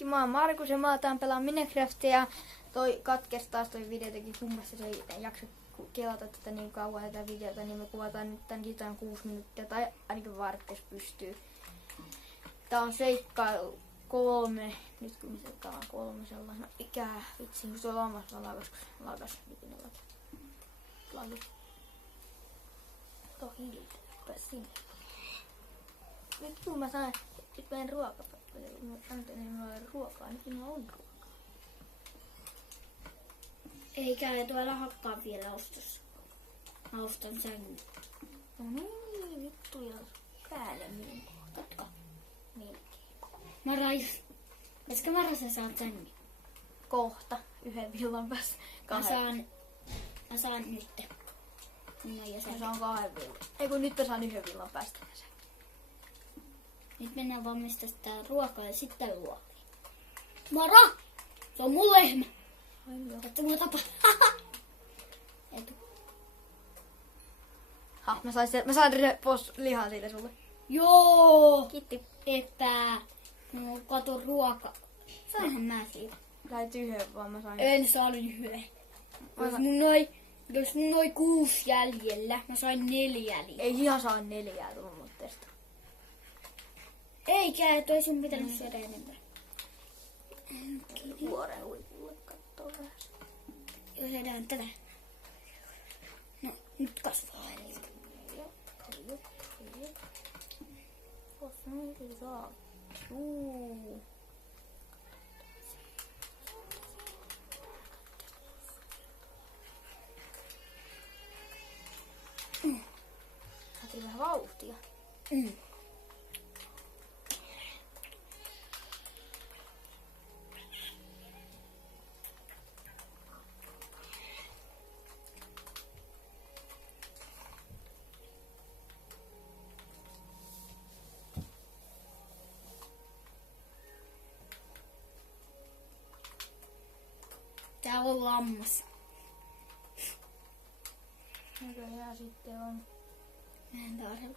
kaikki, mä oon Markus ja mä aletaan pelaa Minecraftia ja toi katkesi taas toi video teki kummassa, se ei jaksa kelata tätä niin kauan tätä videota, niin me kuvataan nyt tän jotain 6 minuuttia tai ainakin vartti, jos pystyy. Tää on seikkailu 3, nyt kun me seikkaillaan 3 sellainen, ikää vitsi, kun se on omassa lakas, miten ne laki. Tuo hiiltä, sinne. Nyt kun mä sain, nyt menen ruokapöydälle, kun mä antan minulle ruokaa, niin minulla on ruokaa. Eikä tuolla hakkaa vielä ostossa. Mä ostan sängyn. No niin, vittu ja päälle minun kohtatko? Melkein. Koska Mara sä saat sängyn? Kohta, 1 villan päässä. Mä saan nyt. Mä saan 2 villan. Ei kun nyt mä saan 1 villan päästä. Nyt mennään valmistamaan ruokaa ja sitten luoviin. Mara! Se on mun lehmä! Ai joo. Että mua tapaa. Etu. Mä saan lihaa siitä sulle. Joo! Kiitti. No kato ruoka. Sainhan mä siitä. Sait 1 vaan mä sain. En saanut 1. Jos mun oli 6 jäljellä, mä sain 4 jäljellä. Ei ihan saa 4 tuommoitteesta. Eikä, et oisin pitänyt syödä enemmän. Vuoren huipulle kattoo vähän. Jos syödään tätä. No, nyt kasvaa. Saatiin vähän vauhtia. Tää on lammas. Näköjään sitten on. Mä en tarvi.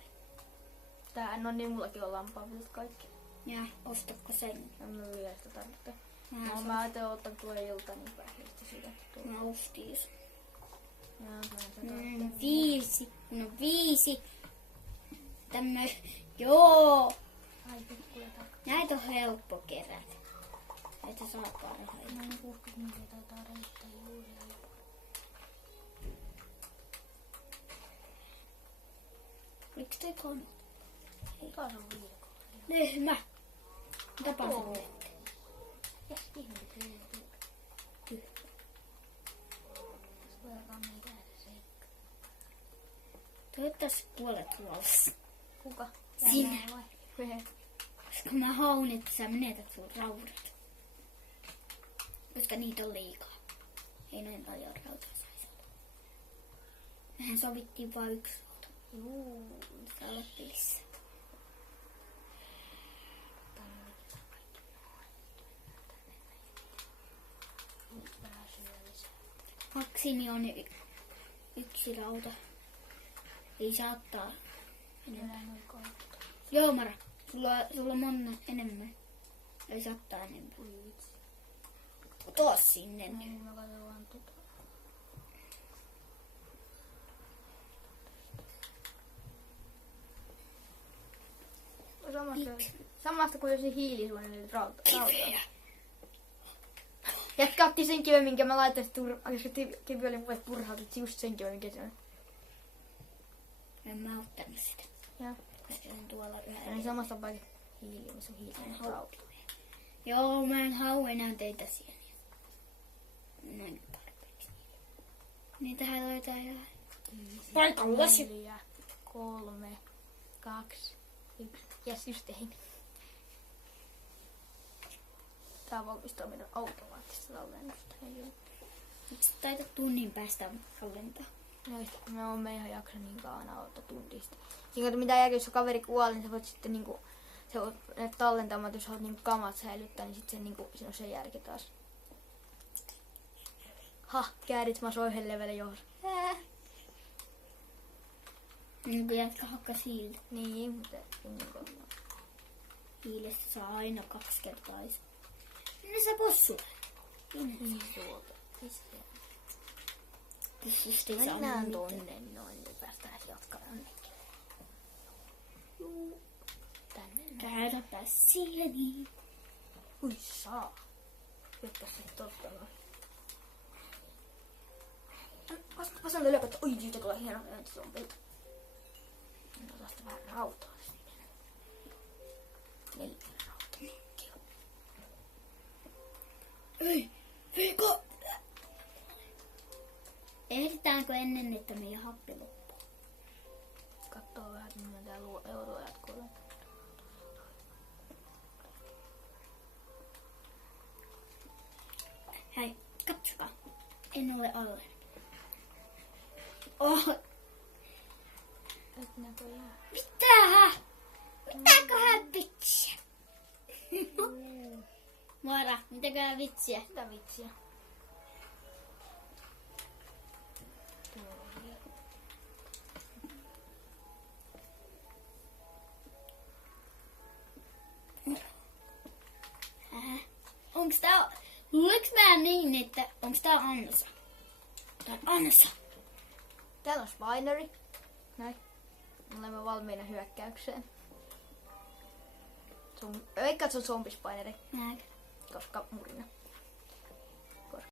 Tää, no niin, mullakin on lampaavilut kaikki. Ja ostatko sen? Ja mä vielä sitä tarvitse. Mä Mä ajattelin ottaa tulee ilta niin päihdestä siitä. Mä ostin. Ja 5. No 5. Joo. Ai pikkuja takaa. Näitä on helppo kerätä. Näitä saa parhaiten. Noin 60 taitaa riittää juuri. Miksi toi kannat? Taas on viikolla. Lehmä. Tapaa sen lehmä. Jes, ihmiset ei tule. Tyhjä. Tässä voidaan niin tehdä seikka. Toivottavasti puolet ruoassa. Kuka? Sinä. Vai? Vehe. Koska mä haun, että sä menetät sun raudat. Koska niitä on liikaa. Ei noin paljon rautaa saisi olla. Mehän sovittiin vaan 1 rauta. Juu. Sä olet pelissä. Maksimi on 1 rauta. Ei saa ottaa enemmän. Joo, Mara. Sulla on monna enemmän. Ei saa ottaa enemmän. Ota sinne. No niin, mä katsotaan tota. Samasta kuin jos hiilisuonen rauta. Jätkä otti sen kiven, minkä mä laitoin, koska kivi oli mulle purhautunut, just sen kiven, minkä se on. En mä ottanut sitä. Joo. Koska se on tuolla yhä. Niin samasta paikasta hiili, missä on hiilinen rauta. Joo, mä en hau enää teitä siellä. Noin tarpeeksi. Niitähän löytää jo. Paikalla se. 4, 3, 2, 1. Jes, just tein. Tää valmistaa meidän automaattista tallennusta. Miksi taitat tunnin päästä tallentaa? No, me ihan jaksa niin kauan auttaa tuntista. Siinä mitä jälkeen, jos kaveri kuolee, niin sä voit sitten niinku, se on tallentamat, jos haluat niinku kamat säilyttää, niin sitten se niinku, siinä on se järki taas. Käärit mä soihen levelle johon. Niin kuin jätkä hakkas hiiltä. Niin, mutta niinku. Hiilestä saa aina 2 kertaa. No se possu. Tuolta. Pussusti saa Mennään mitään. tonne noin, niin päästään jatkaa jonnekin. Juu. Tänne näin. Käydäpä sieni. Ui saa. Jotta se totta noin. Vasen ylöpäätä. Oi, siitä tulee hieno zombilta. Otetaan sitä vähän rautaa sinne. 4 rautamukkia. Ei, Veikko! Ehditäänkö ennen, että meidän happi loppuu? Kattoo vähän, miten tää euroajat kuulee. Hei, katsokaa. En ole alle. Oh, Et näköjään. mitä? Mitäköhän vitsiä? Mara, mitäköhän vitsiä? Mitä vitsiä? Onks tää... Luuliks mä niin, että onks tää Ansa? Tää on Ansa. Täällä on Spineri. Näin. Me olemme valmiina hyökkäykseen. Veikkaat se on zombispineri, Näin. koska murina.